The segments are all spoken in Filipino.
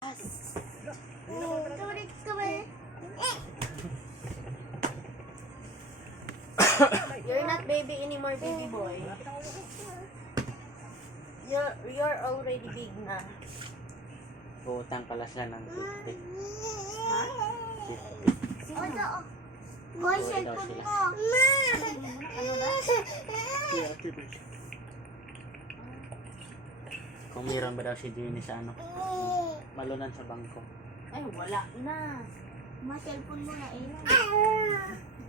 You're not baby anymore, baby boy. You're already big na. Utang pala siya ng 50. Ha? 50. Boy, cellphone mo. Ano na? Kung mayroon ba daw si Jenny sa ano? Malunan sa bangko. Ay, wala na. Ma-cellphone mo na eh.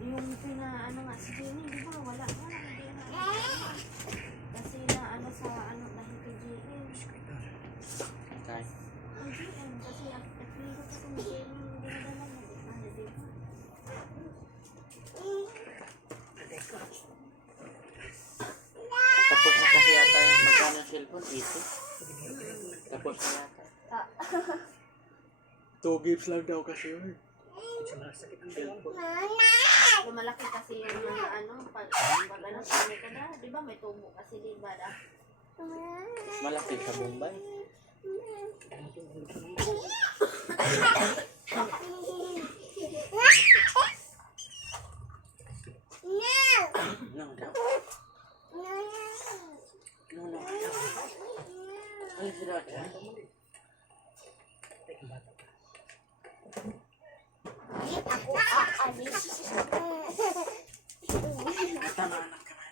Yung ano nga si Jenny, di ba? Wala na. Hindi na. Kasi na ano sa ano dahil kay JM. Okay. Kay JM kasi ang hirap kasi ni JM yung dinadala niya. Di ba? Tapos na kasi yata yung magkano yung cellphone? 80? Tapos na yata. 2 gigs lang daw kasi yun. Lumalaki kasi yung mga ano, pag ano, kami ka na. Di ba may tubo kasi di ba da? Mas malaki sa Bombay. No, daw. No. Alis si Roger. Ako aalis. Tama anak ka na.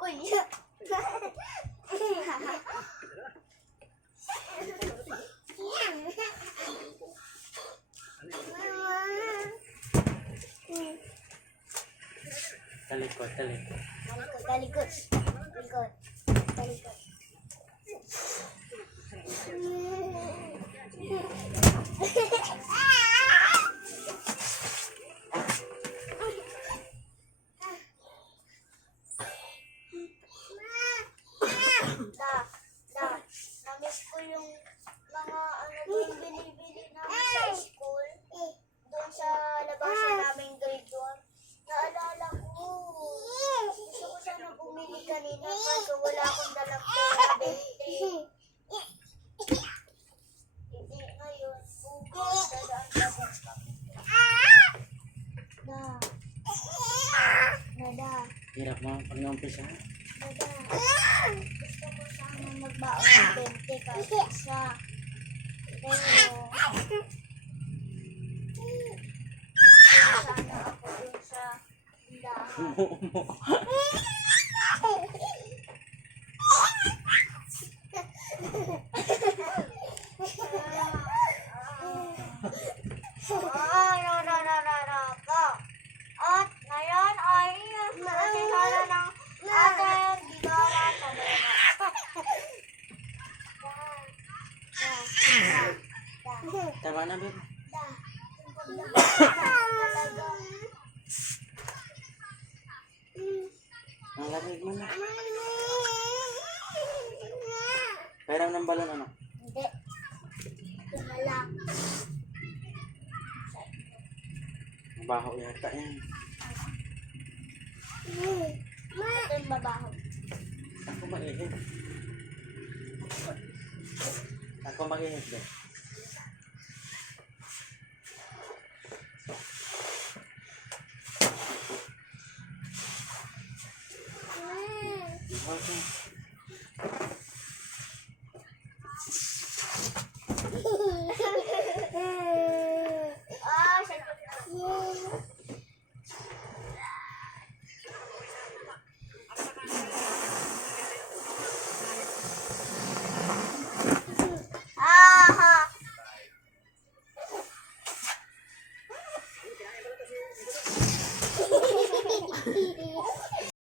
Uy. Talikod. Talikod. Namiss ko yung mga doon binibili namin sa school. Doon sa labasan namin grade 1. Naalala ko. Gusto ko sana bumili kanina kaso wala akong dalang pera 20. Hindi ngayon. Bukas dadaan kami. Nada. Hirap mo pag naumpisa. Gusto ko sana magbaon ng 20 kasi isa. Pero, gusto sana ako dun sa tindahan. At ngayon ay masisala ng ating gigara sa Tama na, babe. Ang lamig mo na. Pairam ng balon, ano? Hindi. Ito na lang. Baho yata yan. Ito yung babaho. Ako maihip. Ako maihip din. Okay.